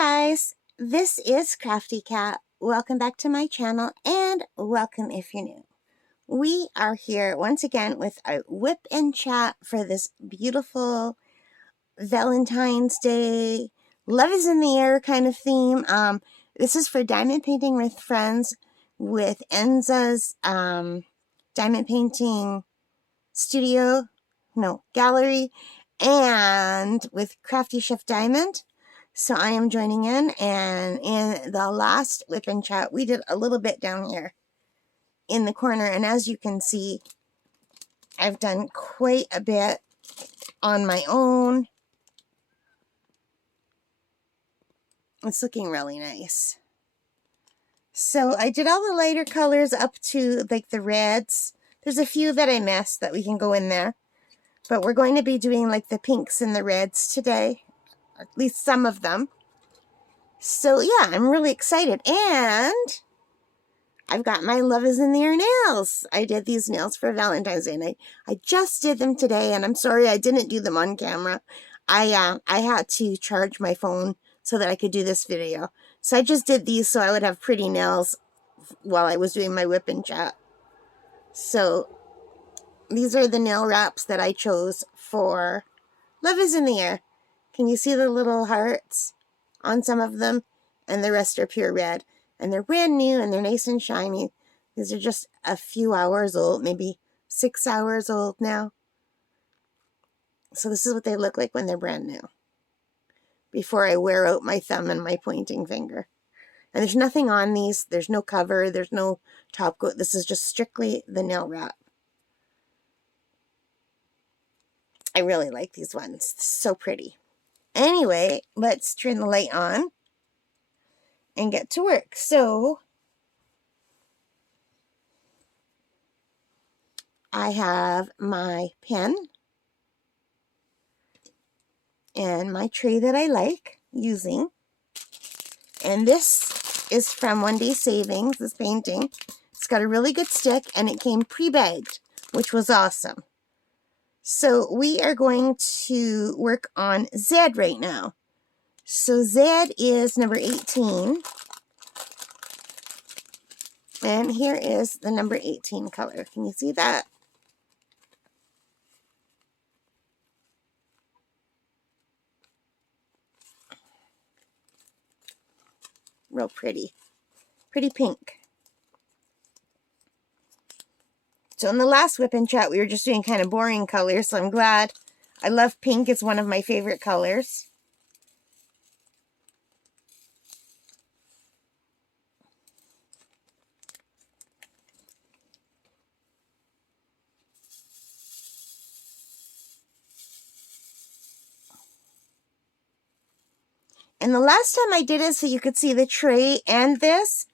guys, this is Crafty Cat. Welcome back to my channel and welcome if you're new. We are here once again with our whip and chat for this beautiful Valentine's Day, love is in the air kind of theme. This is for diamond painting with friends with Enza's diamond painting gallery, and with Crafty Chef Diamond. So I am joining in, and in the last whip and chat, we did a little bit down here in the corner, and as you can see, I've done quite a bit on my own. It's looking really nice. So I did all the lighter colors up to like the reds. There's a few that I missed that we can go in there, but we're going to be doing like the pinks and the reds today. At least some of them. So yeah, I'm really excited. And I've got my Love is in the Air nails. I did these nails for Valentine's Day, and I just did them today, and I'm sorry I didn't do them on camera. I had to charge my phone so that I could do this video. So I just did these so I would have pretty nails while I was doing my whip and chat. So these are the nail wraps that I chose for Love is in the Air. Can you see the little hearts on some of them? And the rest are pure red. And they're brand new and they're nice and shiny. These are just a few hours old, maybe 6 hours old now. So this is what they look like when they're brand new, before I wear out my thumb and my pointing finger. And there's nothing on these. There's no cover. There's no top coat. This is just strictly the nail wrap. I really like these ones. So pretty. Anyway, let's turn the light on and get to work. So I have my pen and my tray that I like using. And this is from One Day Savings, this painting. It's got a really good stick and it came pre-bagged, which was awesome. So we are going to work on Z right now. So Z is number 18. And here is the number 18 color. Can you see that? Real pretty. Pretty pink. So in the last whip and chat, we were just doing kind of boring colors, so I'm glad. I love pink. It's one of my favorite colors. And the last time I did it so you could see the tray and this.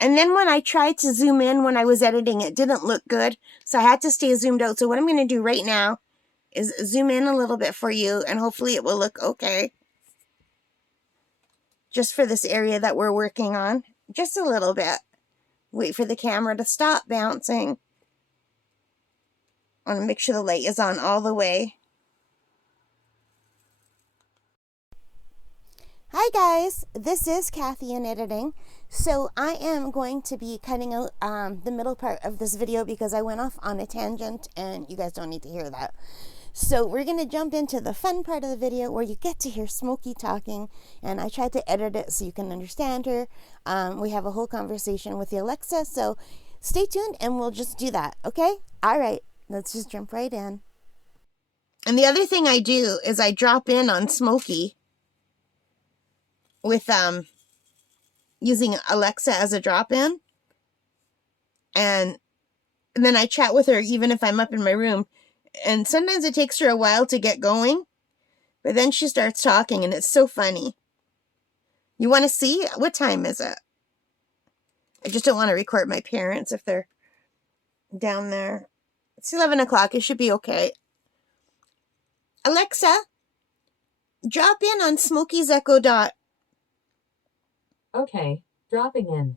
And then when I tried to zoom in when I was editing, it didn't look good. So I had to stay zoomed out. So what I'm going to do right now is zoom in a little bit for you, and hopefully it will look okay. Just for this area that we're working on. Just a little bit. Wait for the camera to stop bouncing. I want to make sure the light is on all the way. Hi guys, this is Kathy in editing. So I am going to be cutting out the middle part of this video because I went off on a tangent and you guys don't need to hear that. So we're going to jump into the fun part of the video where you get to hear Smokey talking, and I tried to edit it so you can understand her. We have a whole conversation with the Alexa, so stay tuned and we'll just do that, okay? All right, let's just jump right in. And the other thing I do is I drop in on Smokey with using Alexa as a drop-in, and then I chat with her even if I'm up in my room, and sometimes it takes her a while to get going, but then she starts talking and it's so funny. You want to see? What time is it? I just don't want to record my parents if they're down there. It's 11 o'clock. It should be okay. Alexa, drop in on Smokey's Echo Dot. Okay, dropping in.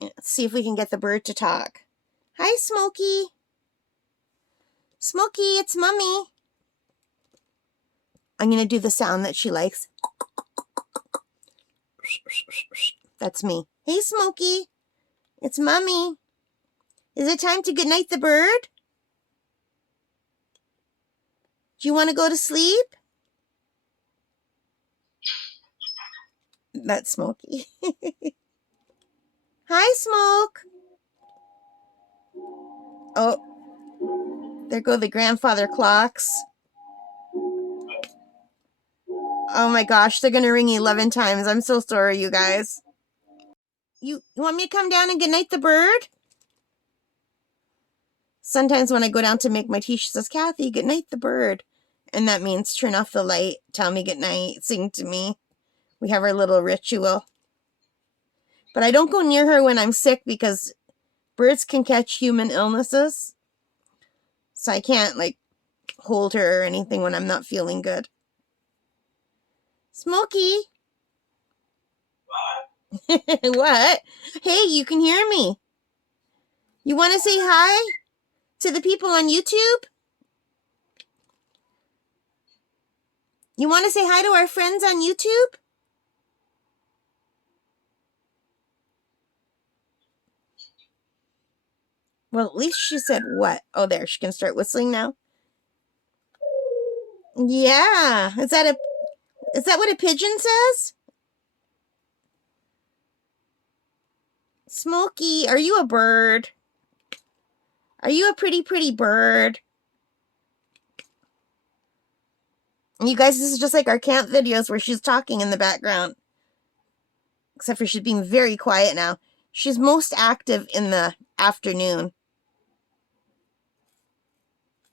Let's see if we can get the bird to talk. Hi, Smokey. Smokey, it's Mommy. I'm going to do the sound that she likes. That's me. Hey, Smokey. It's Mommy. Is it time to goodnight the bird? Do you want to go to sleep? That's Smokey. Hi, Smoke. Oh, there go the grandfather clocks. Oh my gosh, they're going to ring 11 times. I'm so sorry, you guys. You want me to come down and goodnight the bird? Sometimes when I go down to make my tea, she says, Kathy, goodnight the bird. And that means turn off the light, tell me goodnight, sing to me. We have our little ritual. But I don't go near her when I'm sick because birds can catch human illnesses. So I can't, like, hold her or anything when I'm not feeling good. Smokey? What? Hey, you can hear me. You want to say hi to the people on YouTube? You want to say hi to our friends on YouTube? Well, at least she said what? Oh, there. She can start whistling now. Yeah. Is that what a pigeon says? Smokey, are you a bird? Are you a pretty, pretty bird? And you guys, this is just like our camp videos where she's talking in the background. Except for she's being very quiet now. She's most active in the afternoon.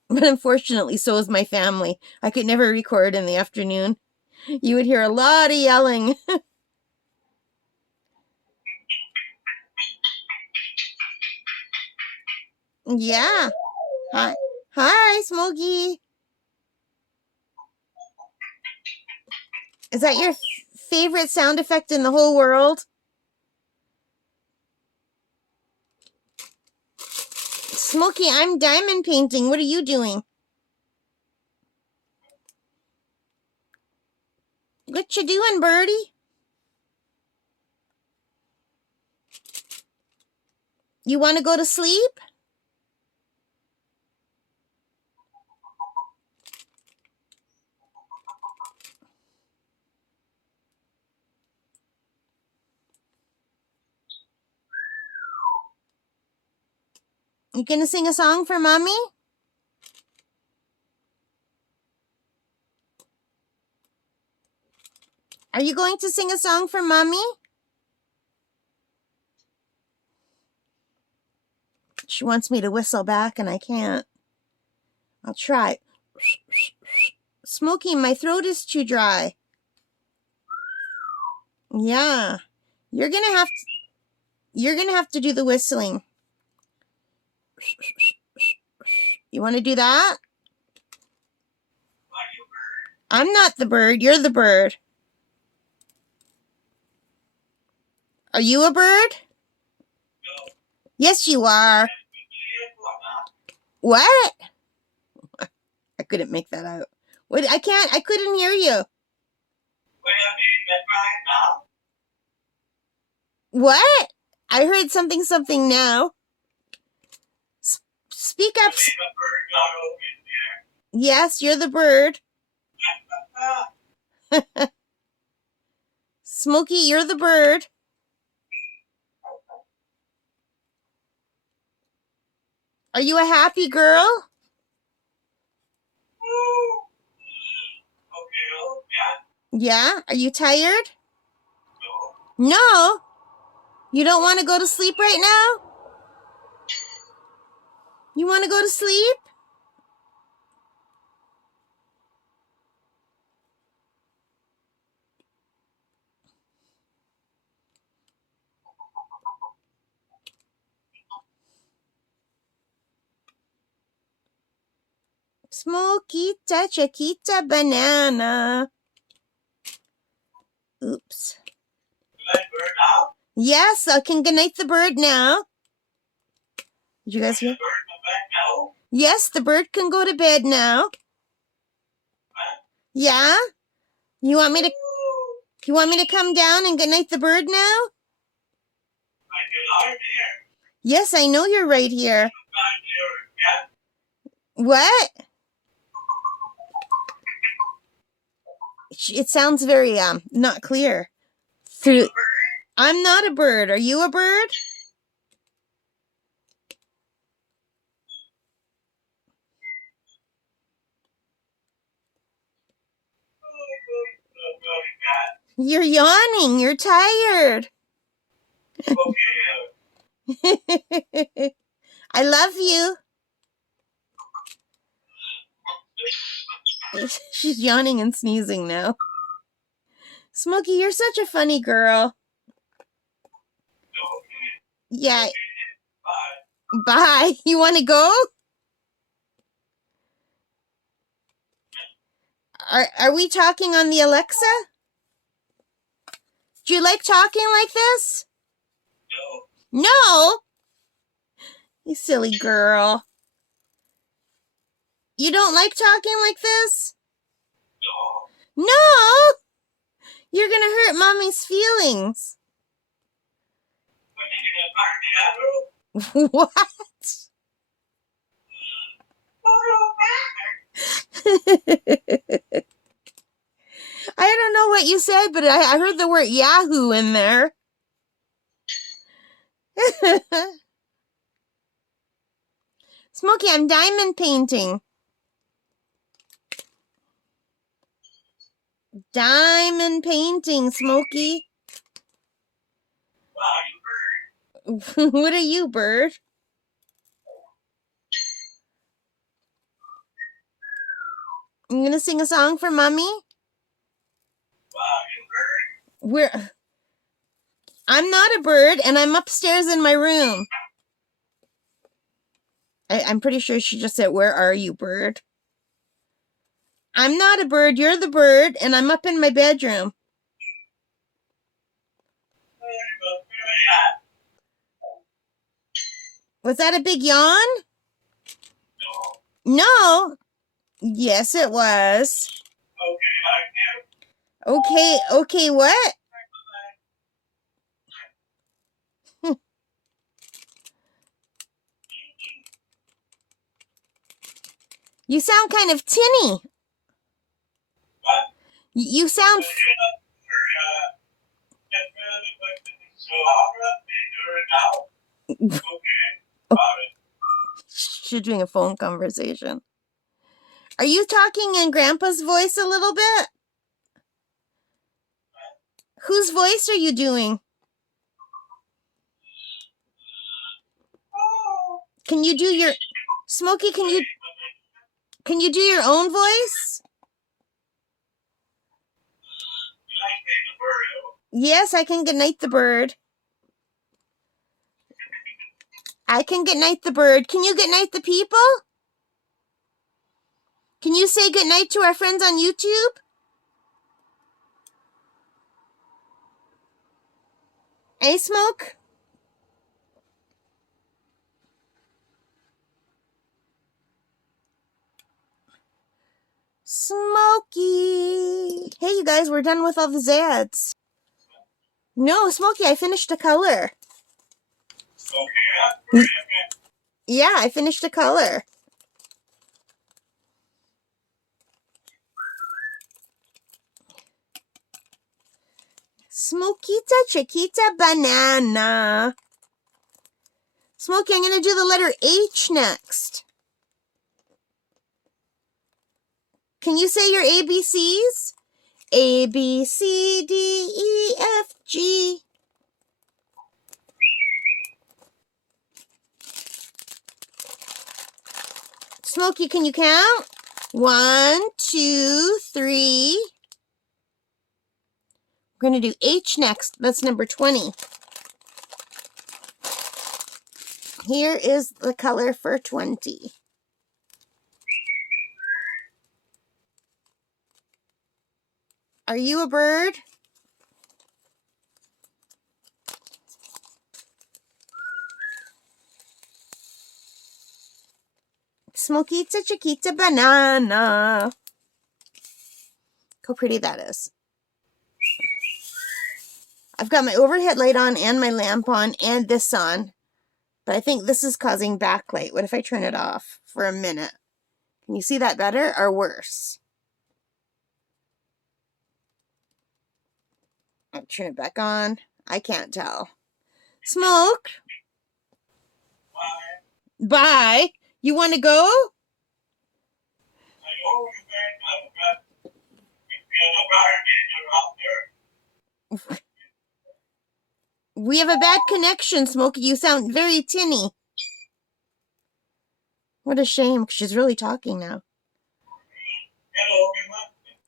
But unfortunately, so is my family. I could never record in the afternoon. You would hear a lot of yelling. Yeah. Hi. Hi, Smokey. Is that your favorite sound effect in the whole world? Smokey, I'm diamond painting. What are you doing? What you doing, birdie? You want to go to sleep? You gonna sing a song for Mommy? Are you going to sing a song for Mommy? She wants me to whistle back and I can't. I'll try. Smokey, my throat is too dry. Yeah. You're gonna have to do the whistling. You want to do that? I'm not the bird. You're the bird. Are you a bird? No. Yes, you are. What? I couldn't make that out. What? I couldn't hear you. What? I heard something now. Speak up. Yes, you're the bird. Smokey, you're the bird. Are you a happy girl? Yeah? Are you tired? No. You don't want to go to sleep right now? You want to go to sleep? Smokita, Chiquita, banana. Oops. Yes, I can goodnight the bird now. Did you guys hear? Yes, the bird can go to bed now. Yeah? You want me to come down and goodnight the bird now? Yes, I know you're right here. What? It sounds very not clear. Through I'm not a bird. Are you a bird? You're yawning. You're tired. I love you. She's yawning and sneezing now. Smokey, you're such a funny girl. Yeah. Bye. You want to go? Are we talking on the Alexa? Do you like talking like this? No. You silly girl. You don't like talking like this? No. You're going to hurt Mommy's feelings. What? I don't know what you said, but I heard the word Yahoo in there. Smokey, I'm diamond painting. Diamond painting, Smokey. What are you, bird? You gonna sing a song for Mommy? I'm not a bird, and I'm upstairs in my room. I'm pretty sure she just said, "Where are you, bird?" I'm not a bird. You're the bird, and I'm up in my bedroom. Was that a big yawn? No. Yes, it was. Okay, what? You sound kind of tinny. You sound... She's doing a phone conversation. Are you talking in Grandpa's voice a little bit? Whose voice are you doing? Can you do your... Smokey, can you do your own voice? Yes, I can goodnight the bird. I can goodnight the bird. Can you goodnight the people? Can you say goodnight to our friends on YouTube? Hey, Smoke? Smokey! Hey, you guys, we're done with all the Zads. No, Smokey, I finished a color. Yeah, I finished a color. Smokita Chiquita Banana. Smokey, I'm going to do the letter H next. Can you say your ABCs? A, B, C, D, E, F, G. Smokey, can you count? 1, 2, 3. We're going to do H next. That's number 20. Here is the color for 20. Are you a bird? Smokita Chiquita Banana. how pretty that is. I've got my overhead light on and my lamp on and this on. But I think this is causing backlight. What if I turn it off for a minute? Can you see that better or worse? I'll turn it back on. I can't tell. Smoke? Bye. You want to go? We have a bad connection, Smokey. You sound very tinny. What a shame, because she's really talking now.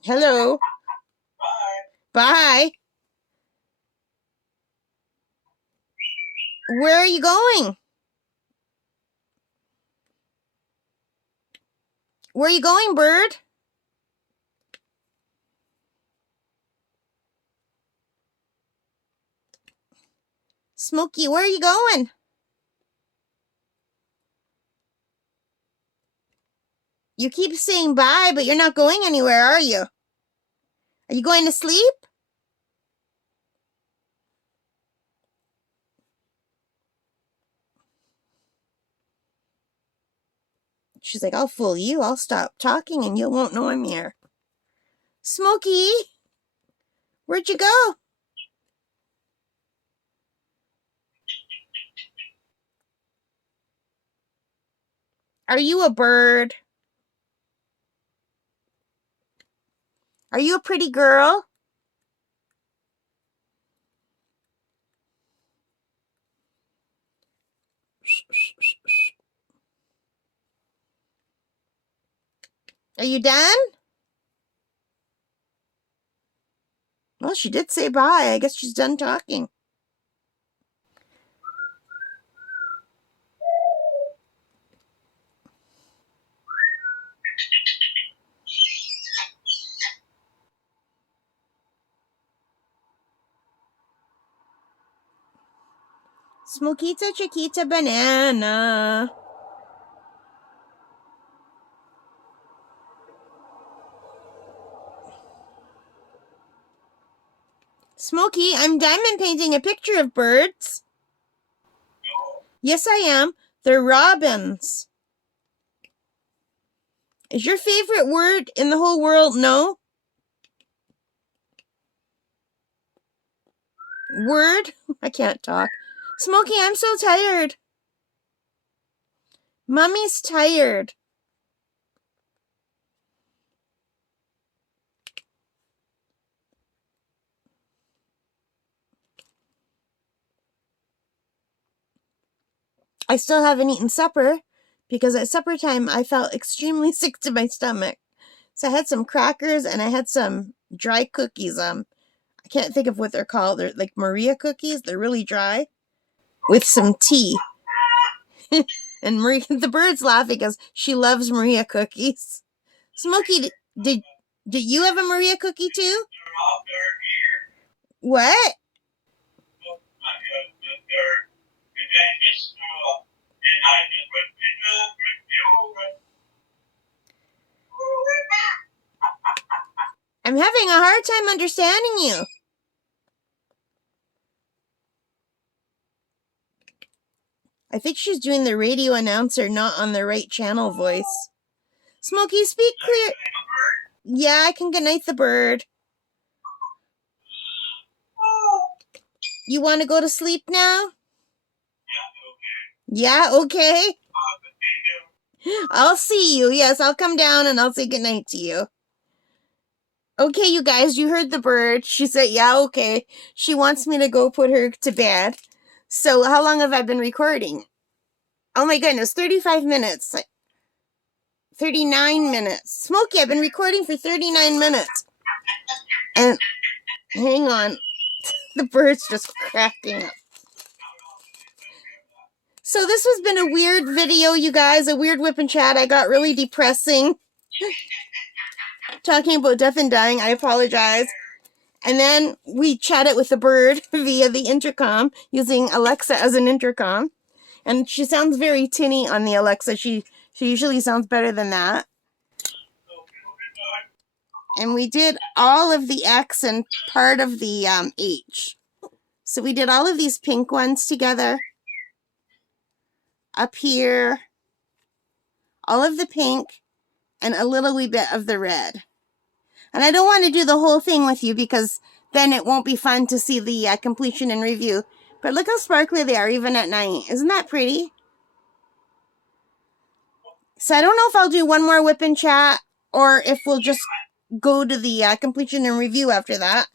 Hello. Bye. Where are you going? Where are you going, bird? Smokey, where are you going? You keep saying bye, but you're not going anywhere, are you? Are you going to sleep? She's like, I'll fool you. I'll stop talking and you won't know I'm here. Smokey, where'd you go? Are you a bird? Are you a pretty girl? Are you done? Well, she did say bye. I guess she's done talking. Smokita Chiquita Banana. Smokey, I'm diamond painting a picture of birds. Yes, I am. They're robins. Is your favorite word in the whole world no? Word? I can't talk. Smokey, I'm so tired. Mommy's tired. I still haven't eaten supper because at supper time I felt extremely sick to my stomach. So I had some crackers and I had some dry cookies. I can't think of what they're called. They're like Maria cookies. They're really dry with some tea. And Maria, the bird's laughing because she loves Maria cookies. Smokey, did you have a Maria cookie too? What? I'm having a hard time understanding you. I think she's doing the radio announcer, not on the right channel voice. Smokey, speak clear. Yeah, I can goodnight the bird. You want to go to sleep now? Yeah, okay. I'll see you. Yes, I'll come down and I'll say goodnight to you. Okay, you guys, you heard the bird. She said, yeah, okay. She wants me to go put her to bed. So how long have I been recording? Oh my goodness, 35 minutes. 39 minutes. Smokey, I've been recording for 39 minutes. And hang on. The bird's just cracking up. So this has been a weird video, you guys. A weird whip and chat. I got really depressing. Talking about death and dying. I apologize. And then we chatted with the bird via the intercom, using Alexa as an intercom. And she sounds very tinny on the Alexa. She usually sounds better than that. And we did all of the X and part of the H. So we did all of these pink ones together. Up here, all of the pink, and a little wee bit of the red. And I don't want to do the whole thing with you because then it won't be fun to see the completion and review. But look how sparkly they are even at night. Isn't that pretty? So I don't know if I'll do one more WIPnChat or if we'll just go to the completion and review after that.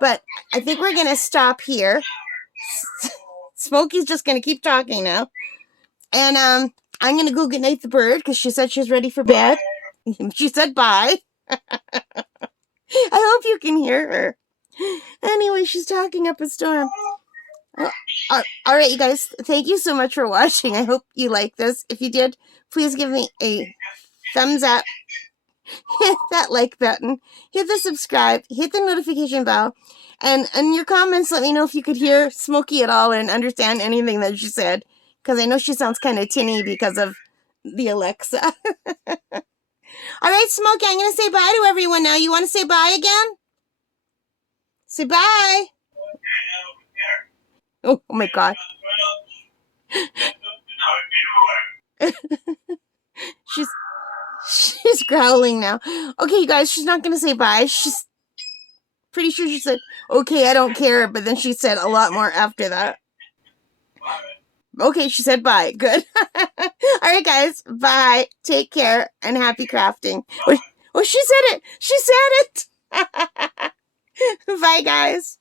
But I think we're going to stop here. Smokey's just going to keep talking now. And I'm going to go get Nate the bird because she said she's ready for bed. She said bye. I hope you can hear her. Anyway, she's talking up a storm. All right, you guys. Thank you so much for watching. I hope you like this. If you did, please give me a thumbs up. Hit that like button. Hit the subscribe. Hit the notification bell. And in your comments, let me know if you could hear Smokey at all and understand anything that she said. Because I know she sounds kind of tinny because of the Alexa. All right, Smokey, I'm going to say bye to everyone now. You want to say bye again? Say bye. Oh my God. She's growling now. Okay, you guys, she's not going to say bye. She's pretty sure she said, okay, I don't care. But then she said a lot more after that. Okay, she said bye. Good. All right, guys. Bye. Take care and happy crafting. Oh, she said it. She said it. Bye, guys.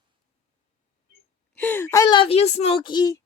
I love you, Smokey.